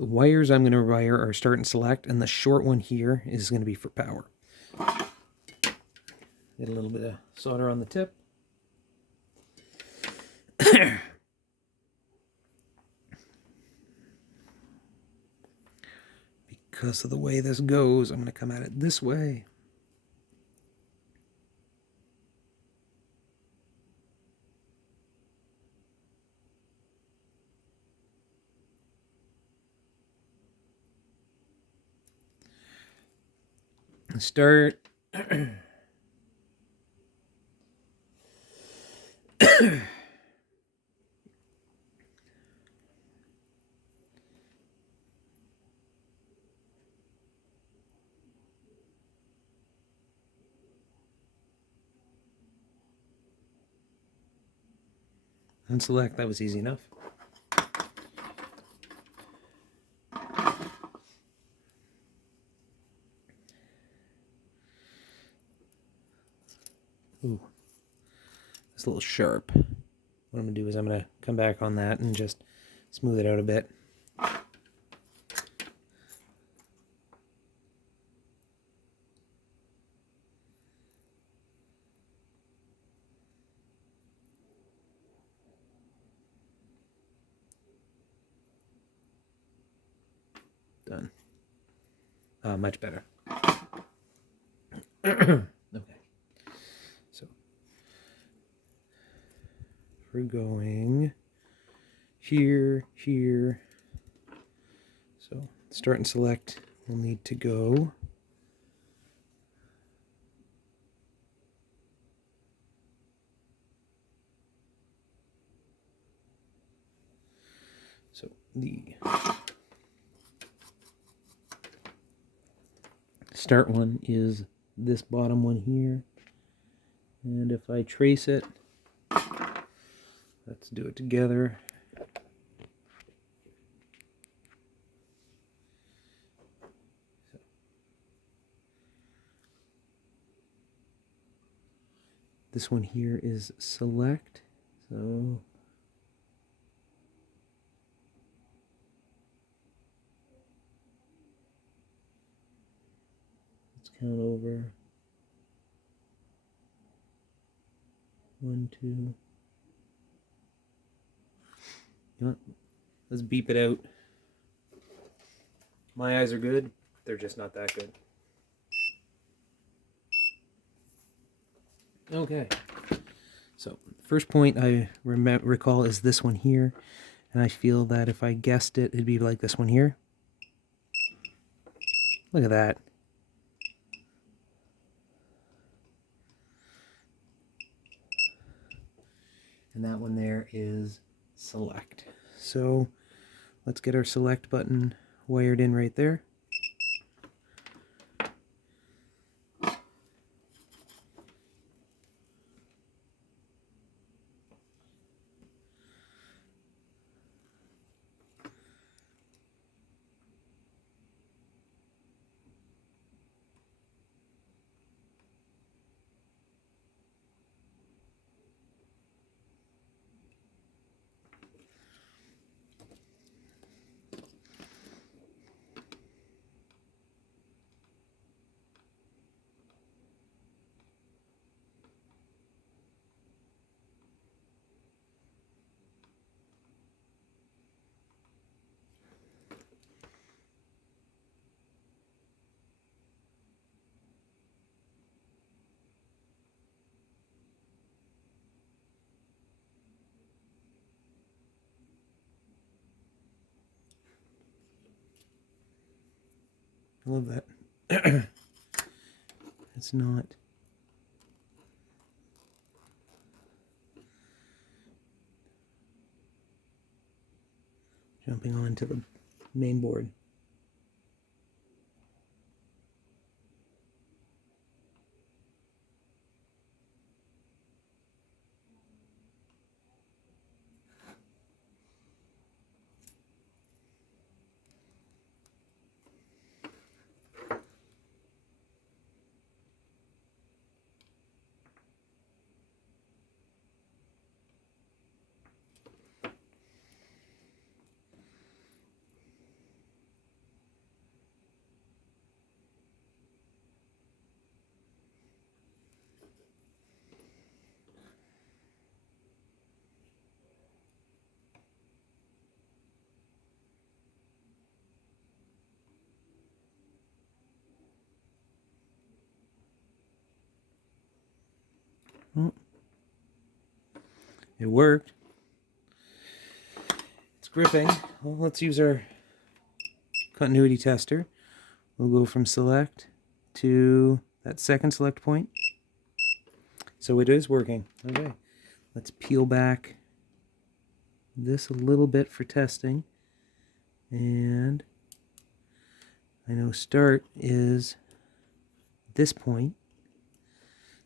The wires I'm going to wire are start and select, and the short one here is going to be for power. Get a little bit of solder on the tip. Because of the way this goes, I'm going to come at it this way. Start. And select. That was easy enough. Ooh, it's a little sharp. What I'm going to do is I'm going to come back on that and just smooth it out a bit. Done. Much better. Okay. So we're going here, here. So start and select will need to go. So the start one is this bottom one here. And if I trace it, let's do it together. This one here is select. So let's count over. 1, 2. You know what? Let's beep it out. My eyes are good. They're just not that good. Okay. So first point I recall is this one here. And I feel that if I guessed it, it'd be like this one here. Look at that. And that one there is select. So let's get our select button wired in right there. I love that. It's not jumping onto the main board. Oh, it worked. It's gripping. Well, let's use our continuity tester. We'll go from select to that second select point. So it is working. Okay, let's peel back this a little bit for testing. And I know start is this point.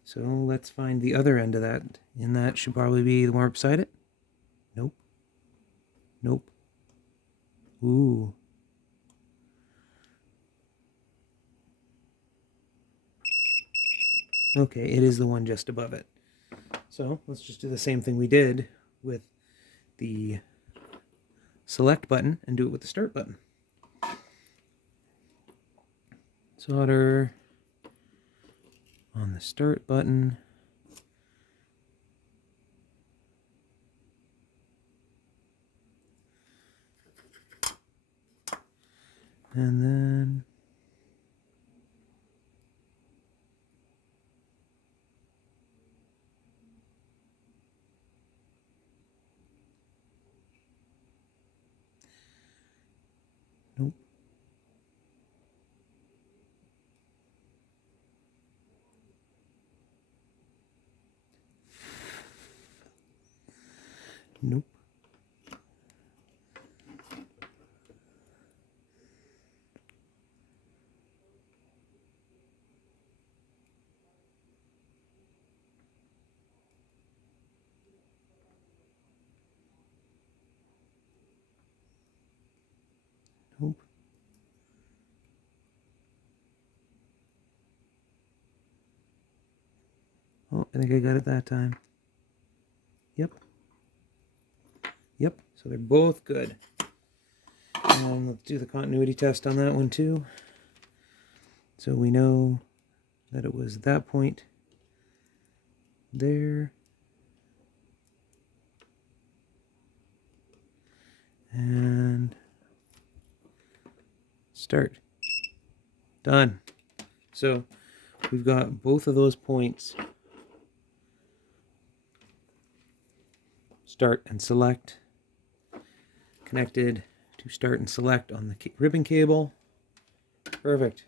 So let's find the other end of that. And that should probably be the one beside it. Nope. Nope. Ooh. Okay, it is the one just above it. So let's just do the same thing we did with the select button and do it with the start button. Solder on the start button. And then nope. Nope. Nope. Oh, I think I got it that time. Yep. Yep. So they're both good. And let's do the continuity test on that one too. So we know that it was that point there. And start. Done. So we've got both of those points, start and select, connected to start and select on the ribbon cable. Perfect.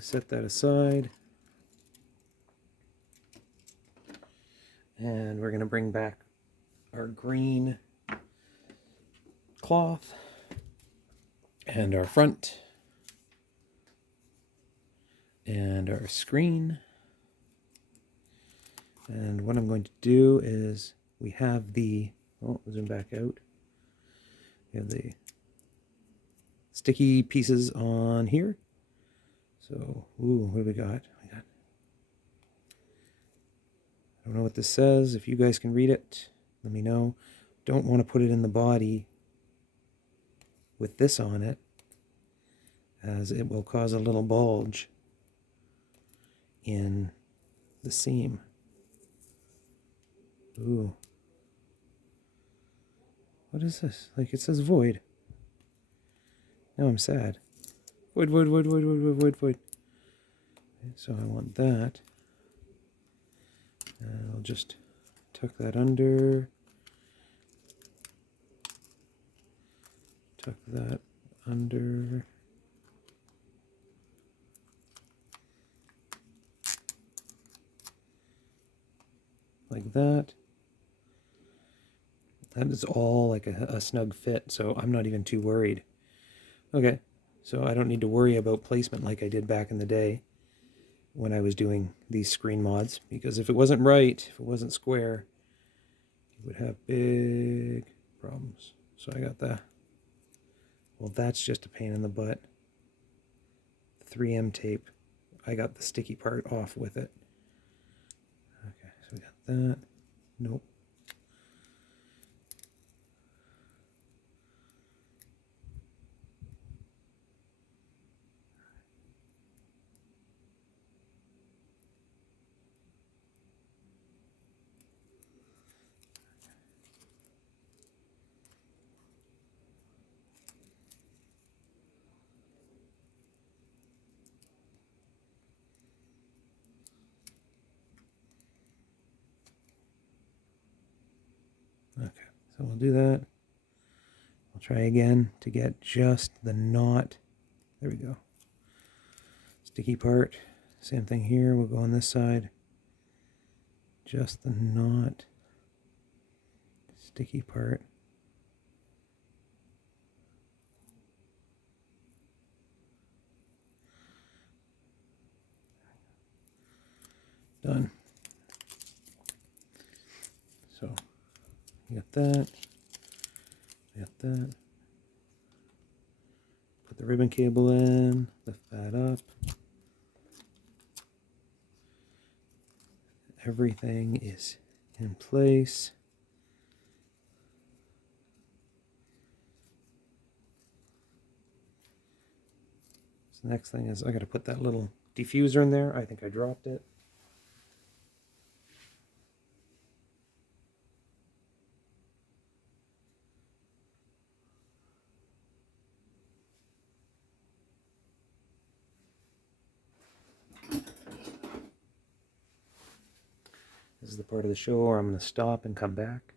Set that aside. And we're going to bring back our green cloth and our front and our screen. And what I'm going to do is we have the, oh, zoom back out. We have the sticky pieces on here. So, ooh, what do we got? I don't know what this says. If you guys can read it, let me know. Don't want to put it in the body with this on it, as it will cause a little bulge in the seam. Ooh. What is this? Like, it says void. Now I'm sad. Void, void, void, void, void, void, void, void. Okay, so I want that. And I'll just tuck that under. Tuck that under. Like that. That is all like a snug fit, so I'm not even too worried. Okay, so I don't need to worry about placement like I did back in the day when I was doing these screen mods, because if it wasn't right, if it wasn't square, you would have big problems. So I got that. Well, that's just a pain in the butt. 3M tape. I got the sticky part off with it. Okay, so we got that. Nope. So we'll do that. I'll try again to get just the knot. There we go. Sticky part. Same thing here. We'll go on this side. Just the knot. Sticky part. Done. So, you got that. Got that. Put the ribbon cable in. Lift that up. Everything is in place. So the next thing is I got to put that little diffuser in there. I think I dropped it. This is the part of the show where I'm going to stop and come back.